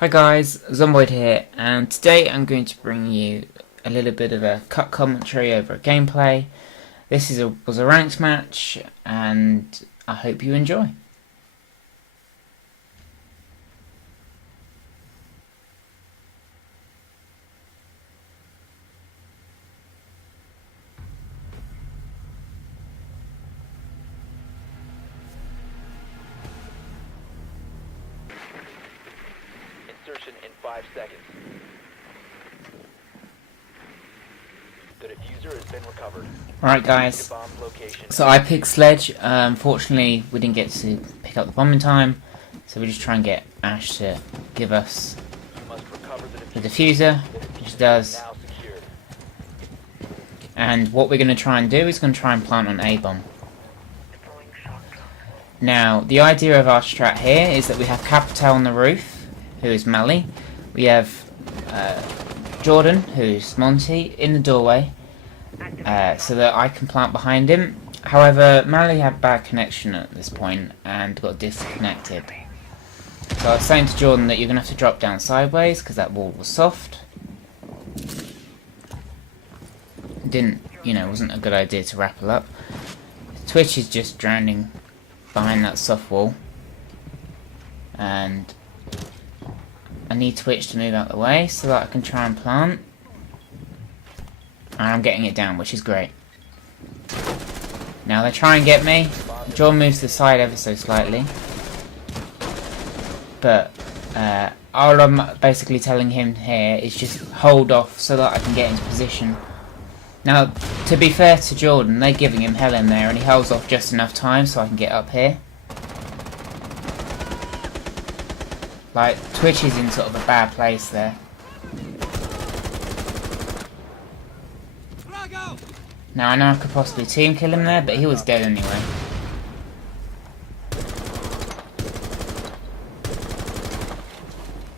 Hi guys, Zomboid here, and today I'm going to bring you a little bit of a cut commentary over a gameplay. This was a ranked match, and I hope you enjoy. Insertion in 5 seconds. The diffuser has been recovered. Alright guys, Bomb location. so I picked Sledge. Unfortunately we didn't get to pick up the bomb in time, so we just try and get Ash to give us You must recover the diffuser, which does. now secured. And what we're going to try and do is going to try and plant an A-bomb. Now, the idea of our strat here is that we have Capital on the roof, who is Mally. We have Jordan, who's Monty, in the doorway, so that I can plant behind him. However, Mally had bad connection at this point and got disconnected. So I was saying to Jordan that you're going to have to drop down sideways because that wall was soft. Wasn't a good idea to rappel up. Twitch is just drowning behind that soft wall, and I need Twitch to move out the way so that I can try and plant, and I'm getting it down, which is great. Now they try and get me. John moves to the side ever so slightly, but all I'm basically telling him here is just hold off so that I can get into position. Now, to be fair to Jordan, they're giving him hell in there, and he holds off just enough time so I can get up here. Like, Twitch is in sort of a bad place there. Now, I know I could possibly team kill him there, but he was dead anyway.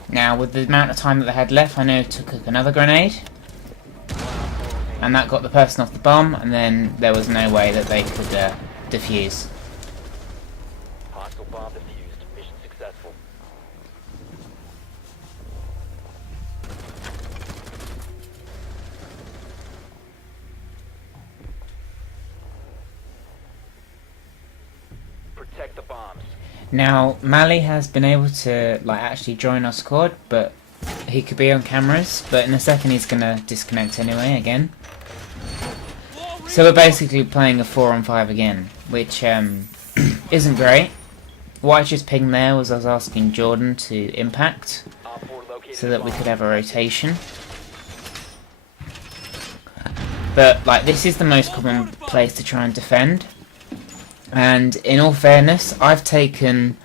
Now, with the amount of time that they had left, I know to cook another grenade. And that got the person off the bomb, and then there was no way that they could defuse. Hostile bomb defused. Mission successful. Protect the bombs. Now, Mally has been able to actually join our squad, but he could be on cameras, but in a second he's gonna disconnect anyway again. So we're basically playing a 4-on-5 again, which isn't great. What I just pinged there was I was asking Jordan to impact so that we could have a rotation. But this is the most common place to try and defend. And in all fairness, I've taken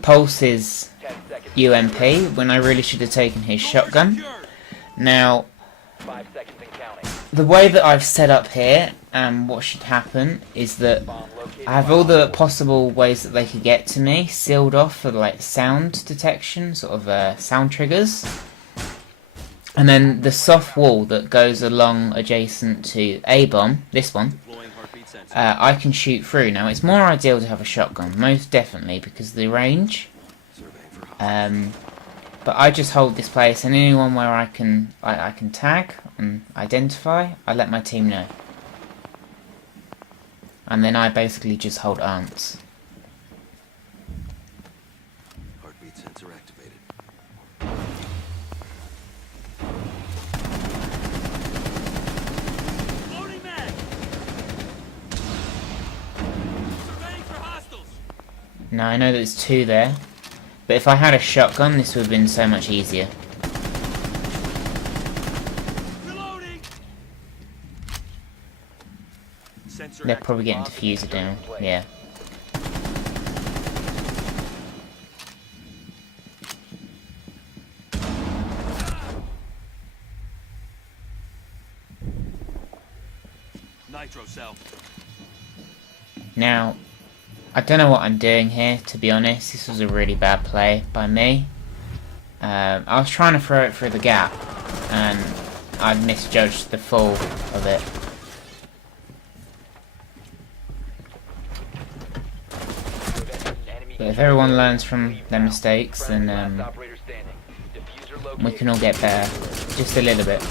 Pulse's UMP when I really should have taken his shotgun. Now, 5 seconds and counting. the way that I've set up here, and what should happen, is that I have all the possible ways that they could get to me sealed off for sound detection, sort of sound triggers. And then the soft wall that goes along adjacent to A-bomb, this one, I can shoot through. Now, it's more ideal to have a shotgun, most definitely, because of the range. But I just hold this place, and anyone where I can tag and identify, I let my team know. And then I basically just hold ants. Heartbeat sensor activated. Loading mag. Surveying for hostiles. Now I know there's two there, but if I had a shotgun, this would have been so much easier. Reloading. Sensor They're probably getting diffuser down. Yeah. Nitro cell. Now, I don't know what I'm doing here, to be honest. This was a really bad play by me. I was trying to throw it through the gap, and I misjudged the fall of it. Prevent an enemy But if everyone learns from their mistakes, then Operator standing. Diffuser we located. can all get better, just a little bit.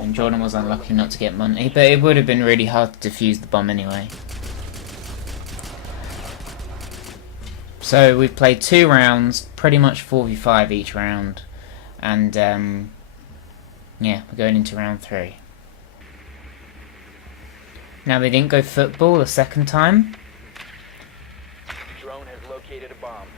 And Jordan was unlucky not to get Monty, but it would have been really hard to defuse the bomb anyway. So we've played 2 rounds, pretty much 4v5 each round, and yeah, we're going into round 3. Now they didn't go football the second time, Drone has located a bomb.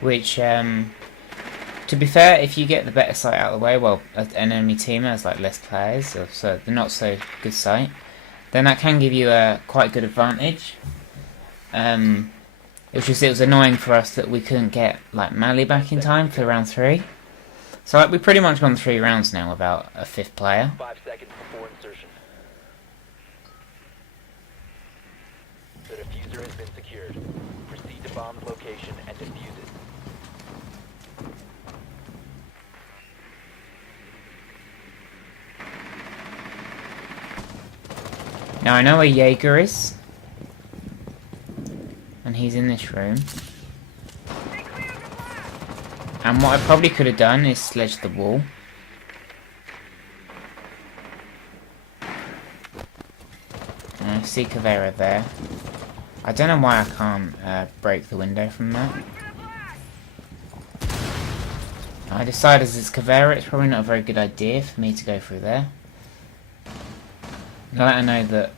which to be fair, if you get the better site out of the way, well, an enemy team has like less players, so the not so good site, then that can give you a quite good advantage. It was annoying for us that we couldn't get like Mali back in time for round 3. So like, we've pretty much gone 3 rounds now without a 5th player. 5 seconds before insertion. The diffuser has been secured. Proceed to bomb's location and defuse it. Now I know where Jaeger is, and he's in this room. And what I probably could have done is sledged the wall. And I see Caveira there. I don't know why I can't break the window from that. I decided as it's Caveira, it's probably not a very good idea for me to go through there. I let her know that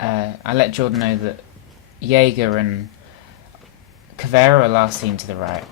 I let Jordan know that Jaeger and Caveira are last seen to the right.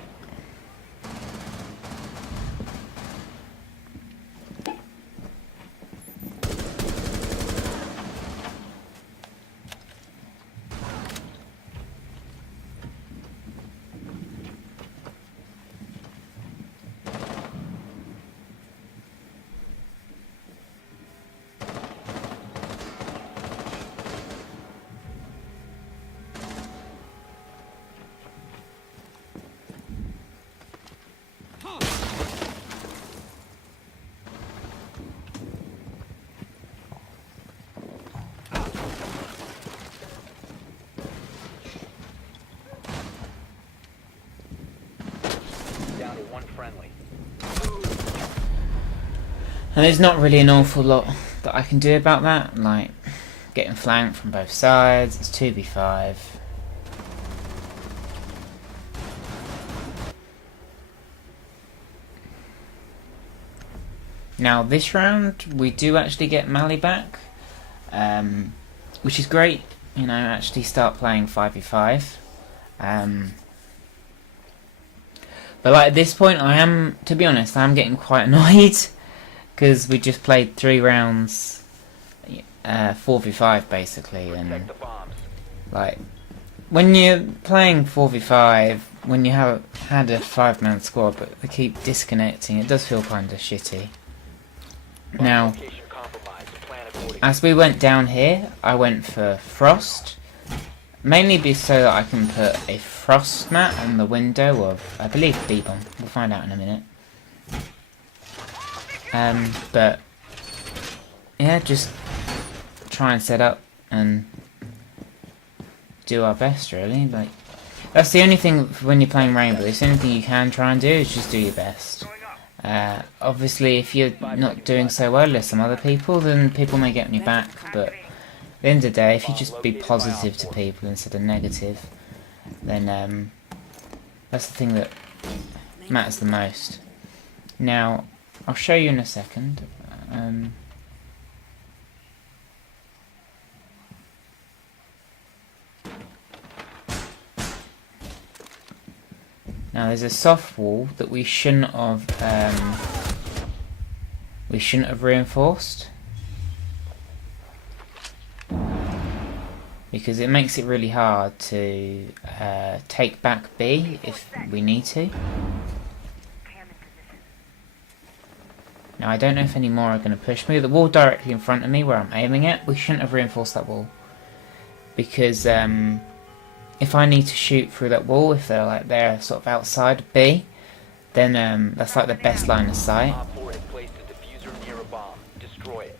Down to 1 friendly. And there's not really an awful lot that I can do about that, like getting flanked from both sides. It's 2v5. Now this round we do actually get Mali back, which is great. You know, actually start playing 5v5. But like at this point, I am, to be honest, I'm getting quite annoyed because we just played 3 rounds, 4v5 basically, Protect and the bombs. like when you're playing 4v5, when you have had a 5-man squad, but they keep disconnecting, it does feel kind of shitty. Bomb Now, location compromised. Plan accordingly. as we went down here, I went for Frost. Mainly so that I can put a frost mat on the window of, I believe, B-bomb. We'll find out in a minute. But yeah, just try and set up and do our best, really. Like, that's the only thing when you're playing Rainbow. It's the only thing you can try and do is just do your best. Obviously, if you're not doing so well as some other people, then people may get on your back, but at the end of the day, if you just be positive to people instead of negative, then that's the thing that matters the most. Now, I'll show you in a second. Now, there's a soft wall that we shouldn't have reinforced, because it makes it really hard to take back B if we need to. Now I don't know if any more are going to push me. The wall directly in front of me where I'm aiming at, we shouldn't have reinforced that wall, because if I need to shoot through that wall, if they're sort of outside B, then that's like the best line of sight. Op 4 has placed a diffuser near a bomb. Destroy it.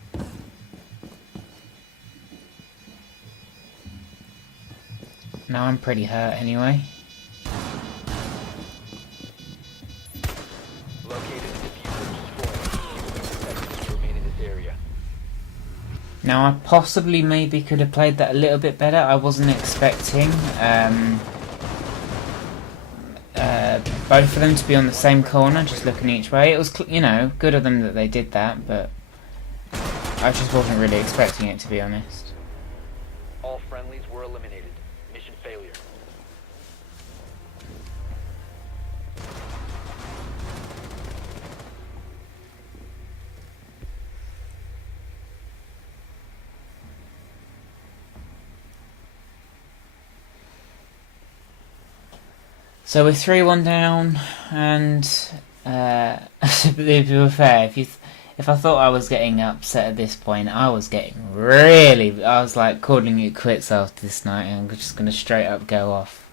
Now I'm pretty hurt anyway. Located the diffuser, destroy it. 2 seconds to remain in this area. Now I possibly maybe could have played that a little bit better. I wasn't expecting both of them to be on the same corner, just looking each way. It was, you know, good of them that they did that, but I just wasn't really expecting it, to be honest. All friendlies were eliminated. Mission failure. So we're 3-1 down, and to be fair, if I thought I was getting upset at this point, I was like calling it quits after this night, and I'm just gonna straight up go off.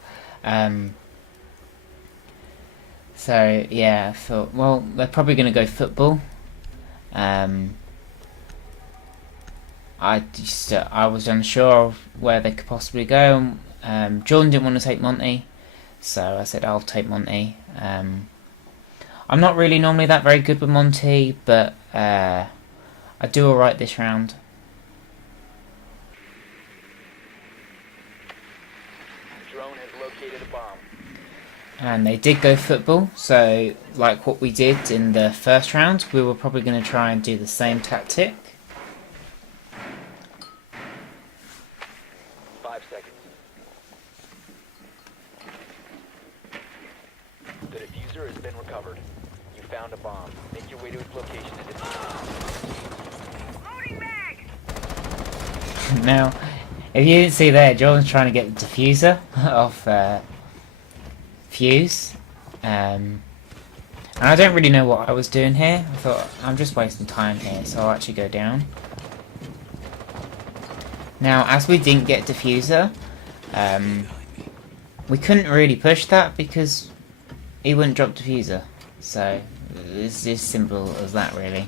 So yeah, I thought, well, they're probably gonna go football. I was unsure of where they could possibly go. Jordan didn't want to take Monty. So I said I'll take Monty. I'm not really normally that very good with Monty, but I do alright this round. Drone has located a bomb. And they did go football, so like what we did in the first round, we were probably going to try and do the same tactic. 5 seconds. The diffuser has been recovered. You found a bomb. Make your way to its location and defuse it. Now, if you didn't see there, Jordan's trying to get the diffuser off Fuse. And I don't really know what I was doing here. I thought, I'm just wasting time here, so I'll actually go down. Now, as we didn't get diffuser, we couldn't really push that because he wouldn't drop diffuser. So it's as simple as that, really.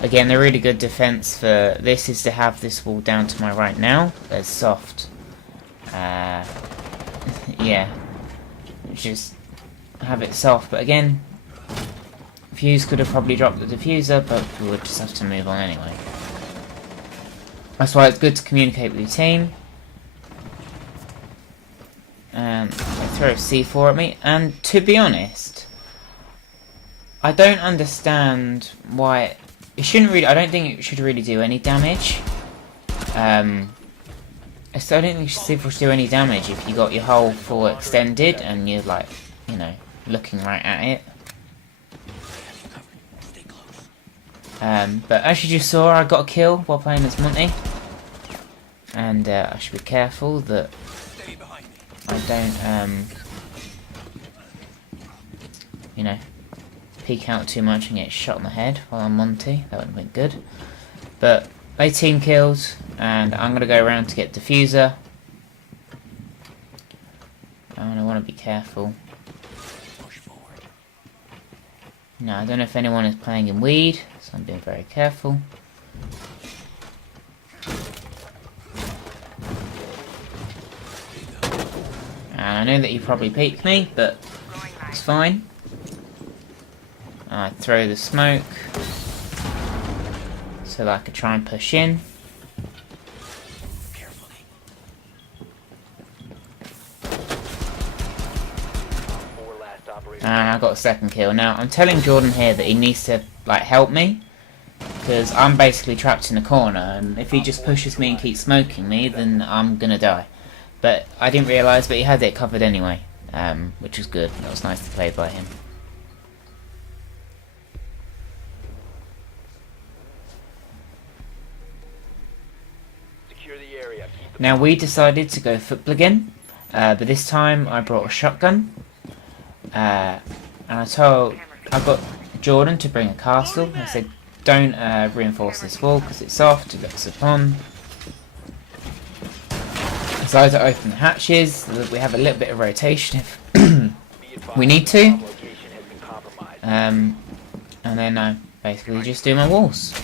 Again, the really good defense for this is to have this wall down to my right now. There's soft. Yeah. Just have it soft. But again, Fuse could have probably dropped the diffuser, but we would just have to move on anyway. That's why it's good to communicate with your team. And they throw C4 at me, and to be honest, I don't understand why it shouldn't really. I don't think it should really do any damage. I still don't think C4 should do any damage if you got your hole full extended and you're like, you know, looking right at it. But as you just saw, I got a kill while playing as Monty, and I should be careful that I don't, you know, peek out too much and get shot in the head while I'm Monty. That would have been good. But 18 kills, and I'm going to go around to get diffuser. And I want to be careful. Now, I don't know if anyone is playing in weed, so I'm being very careful. And I know that he probably peeked me, but it's fine. I throw the smoke so that I could try and push in. And I got a second kill. Now, I'm telling Jordan here that he needs to, like, help me, because I'm basically trapped in a corner, and if he just pushes me and keeps smoking me, then I'm gonna die. But I didn't realise, but he had it covered anyway, which was good. That was nice to play by him. Secure the area. Keep the Now, we decided to go football again, but this time I brought a shotgun. And I got Jordan to bring a castle. I said, don't reinforce this wall because it's soft, it looks upon. Decided to open the hatches so that we have a little bit of rotation if we need to. And then I basically just do my walls.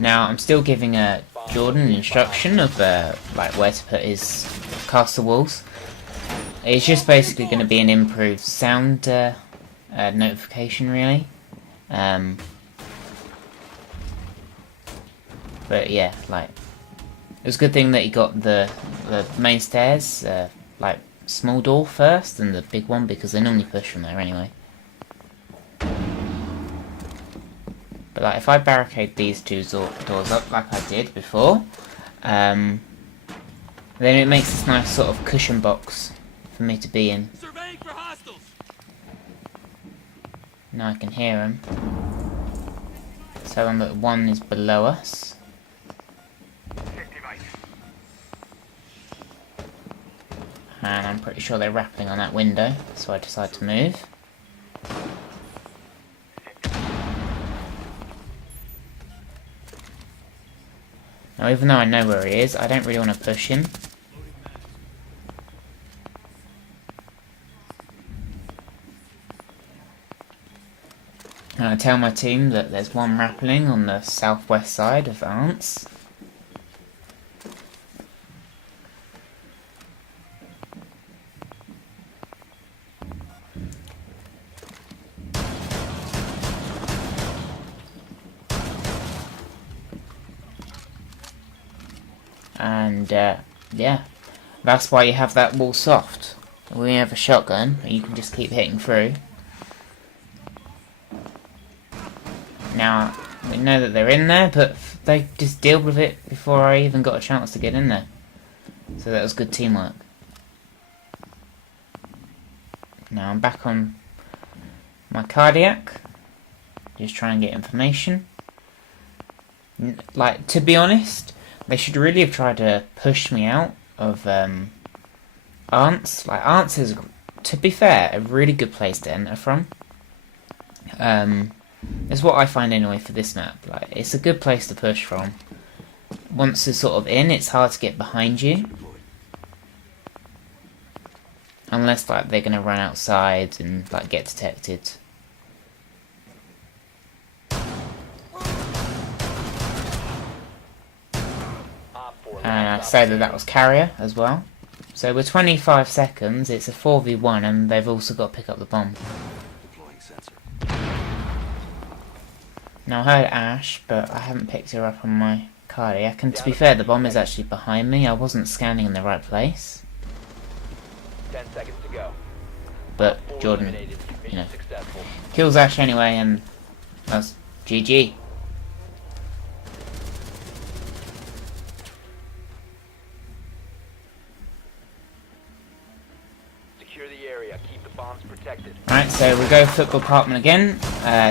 Now I'm still giving Jordan an instruction of like where to put his castle walls. It's just basically going to be an improved sound notification, really. But yeah, like it was a good thing that he got the main stairs, like small door first and the big one, because they normally push from there anyway. But like if I barricade these two doors up like I did before, then it makes this nice sort of cushion box for me to be in. Surveying for hostiles. Now I can hear him. So that one is below us. And I'm pretty sure they're rappelling on that window, so I decide to move. Now even though I know where he is, I don't really want to push him. And I tell my team that there's one rappelling on the southwest side of Ants. And yeah, that's why you have that wall soft. When you have a shotgun, you can just keep hitting through. Now, we know that they're in there, but they just dealt with it before I even got a chance to get in there. So that was good teamwork. Now I'm back on my cardiac. Just try and get information. Like, to be honest, they should really have tried to push me out of Ants. Like, Ants is, to be fair, a really good place to enter from. It's what I find anyway for this map. Like, it's a good place to push from. Once it's sort of in, it's hard to get behind you. Unless, like, they're going to run outside and, like, get detected. And I say that was carrier as well. So with 25 seconds, it's a 4v1, and they've also got to pick up the bomb. Deploying sensor. Now I heard Ash, but I haven't picked her up on my cardiac. And to be fair, the bomb is actually behind me. I wasn't scanning in the right place. 10 seconds to go. But Four Jordan, eliminated. you know, Mission successful. kills Ash anyway, and that's GG. Secure the area. Keep the bombs protected. Right, so we go football apartment again.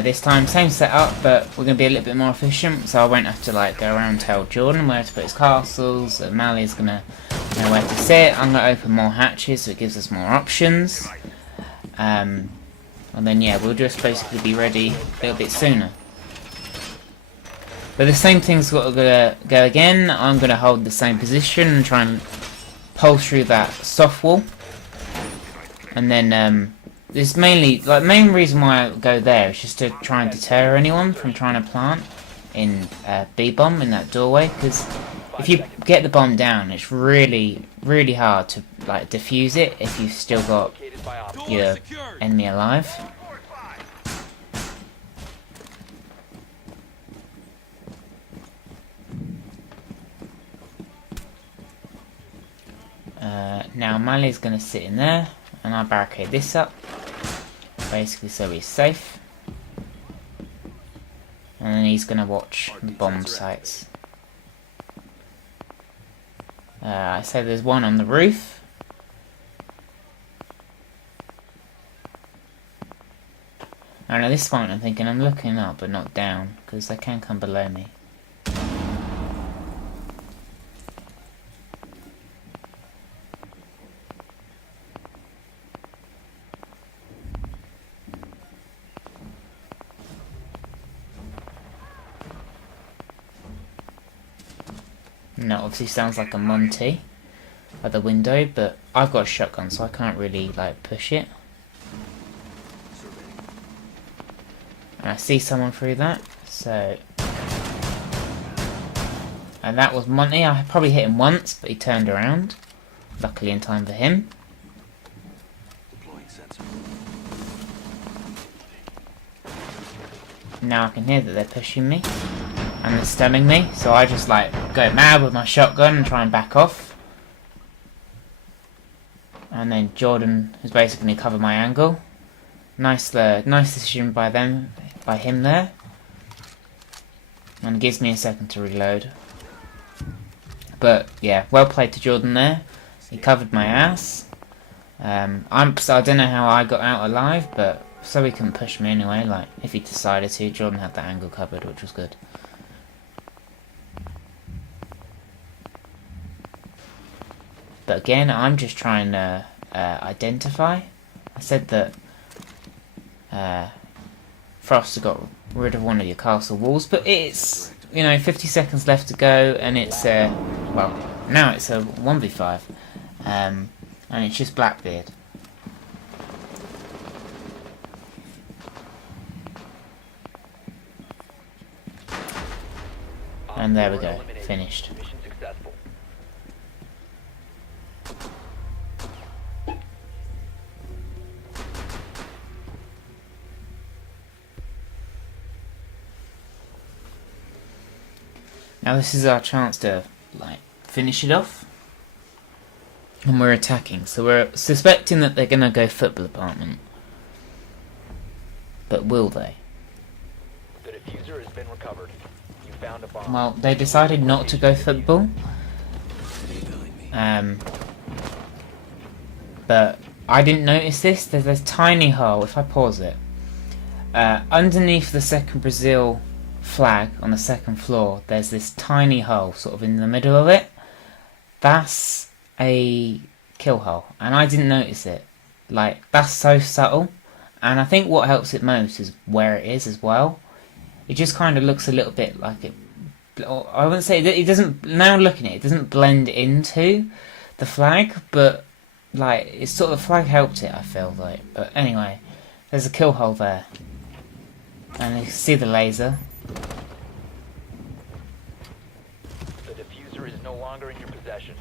This time same setup, but we're going to be a little bit more efficient, so I won't have to like go around and tell Jordan where to put his castles. Mali's going to know where to sit. I'm going to open more hatches so it gives us more options. And then yeah, we'll just basically be ready a little bit sooner. But the same thing's got to go again. I'm going to hold the same position and try and pulse through that soft wall. And then this mainly, like, main reason why I go there is just to try and deter anyone from trying to plant in B-bomb in that doorway, because if you get the bomb down, it's really, really hard to like defuse it if you've still got Located by op. Door your secured. enemy alive. Now Mali's going to sit in there, and I'll barricade this up, basically so he's safe. And then he's going to watch the bomb sites. I say there's one on the roof. I know this point I'm thinking I'm looking up but not down, because they can come below me. And that obviously sounds like a Monty at the window, but I've got a shotgun so I can't really like push it. And I see someone through that, so And that was Monty. I probably hit him once, but he turned around. Luckily in time for him. Deploying sensor. Now I can hear that they're pushing me. And they're stunning me. So I just like go mad with my shotgun and try and back off. And then Jordan has basically covered my angle. Nice decision by him there. And it gives me a second to reload. But yeah, well played to Jordan there. He covered my ass. So I don't know how I got out alive, but so he couldn't push me anyway. Like if he decided to, Jordan had that angle covered, which was good. But again, I'm just trying to identify. I said that Frost had got rid of one of your castle walls, but it's 50 seconds left to go, and it's well, now it's a 1v5, and it's just Blackbeard. And there we go, finished. Mission successful. Now this is our chance to finish it off. And we're attacking, so we're suspecting that they're gonna go football apartment. But will they? The diffuser has been recovered. You found a bomb. Well, they decided not to go football. But I didn't notice this. There's a tiny hole, if I pause it. Underneath the second Brazil flag on the second floor, there's this tiny hole sort of in the middle of it. That's a kill hole, and I didn't notice it. Like, that's so subtle, and I think what helps it most is where it is as well. It just kind of looks a little bit like it. I wouldn't say it doesn't. Now looking at it, it doesn't blend into the flag, but like it's sort of the flag helped it. I feel like, but anyway, there's a kill hole there, and you can see the laser. The diffuser is no longer in your possession.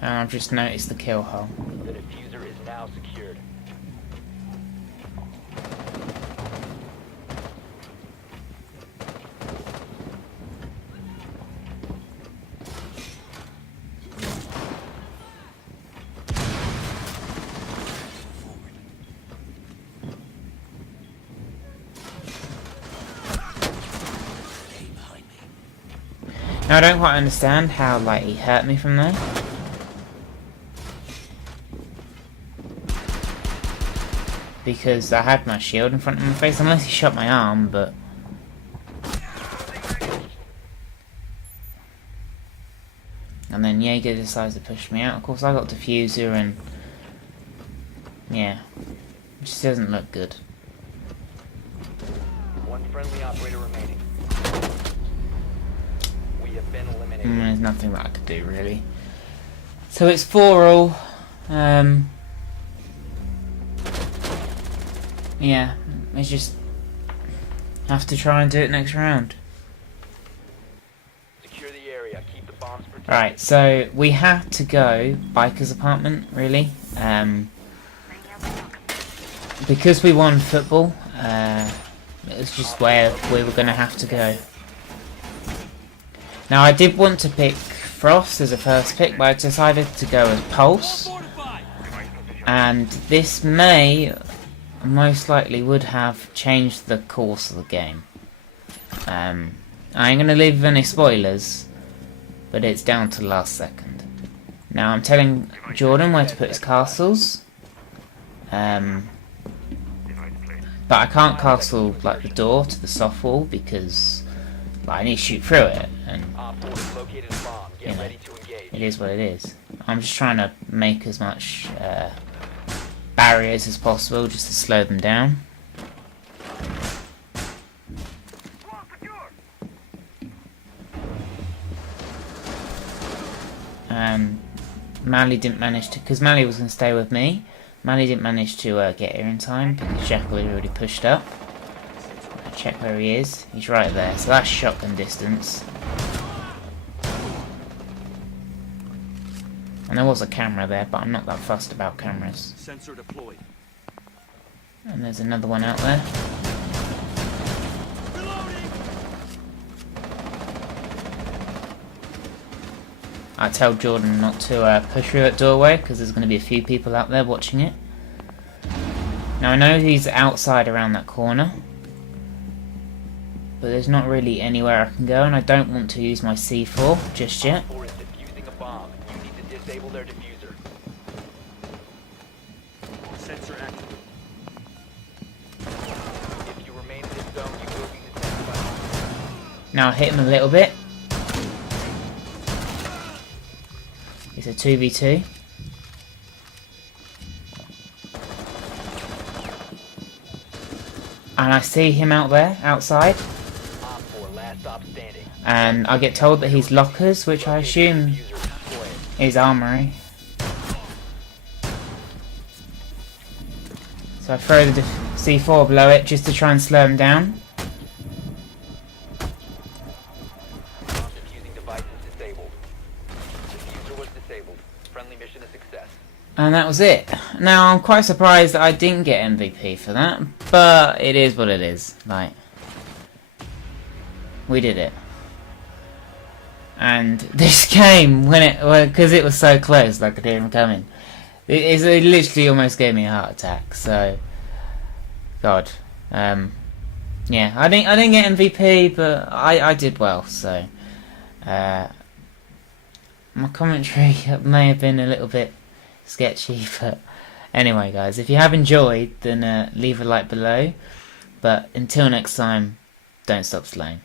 And I've just noticed the kill hole. The diffuser is now secured. Now I don't quite understand how he hurt me from there. Because I had my shield in front of my face, unless he shot my arm, but... And then Jaeger decides to push me out. Of course I got diffuser and... yeah. It just doesn't look good. One friendly operator remaining. We have been eliminated. There's nothing that I could do, really. So it's 4-all. Yeah, we just have to try and do it next round. Secure the area. Keep the bombs protected. Right, so we have to go biker's apartment, really. Because we won football, it's just where we were going to have to go. Now, I did want to pick Frost as a first pick, but I decided to go as Pulse. And this may... most likely would have changed the course of the game. I ain't gonna leave any spoilers, but it's down to the last second. Now I'm telling Jordan where to put his castles, but I can't castle the door to the soft wall because I need to shoot through it, and Op 4 has located a bomb. Get ready to engage. it is what it is. I'm just trying to make as much barriers as possible just to slow them down. Mally didn't manage to, because Mally was going to stay with me, Manny didn't manage to get here in time because Jackal had already pushed up. Check where he is. He's right there, so that's shotgun distance. And there was a camera there, but I'm not that fussed about cameras. Sensor deployed. And there's another one out there. Reloading. I tell Jordan not to push through that doorway because there's going to be a few people out there watching it. Now I know he's outside around that corner, but there's not really anywhere I can go, and I don't want to use my C4 just yet. Op 4 is defusing a bomb. You need to disable their diffuser. Sensor active. If you remain in this zone, you will be detected by hostiles. Now I hit him a little bit. It's a 2v2. And I see him out there, outside. Op 4, last stop standing. And I get told that he's lockers, which I assume Diffuser deployed. is armory. So I throw the C4 below it just to try and slow him down. Bomb defusing device is disabled. Diffuser was disabled. Friendly mission a success. And that was it. Now I'm quite surprised that I didn't get MVP for that, but it is what it is. Like, we did it. And this game, because it was so close, like I didn't even come in. It literally almost gave me a heart attack. So, God, yeah, I didn't get MVP, but I did well. So, my commentary may have been a little bit sketchy, but anyway, guys, if you have enjoyed, then leave a like below. But until next time, don't stop slaying.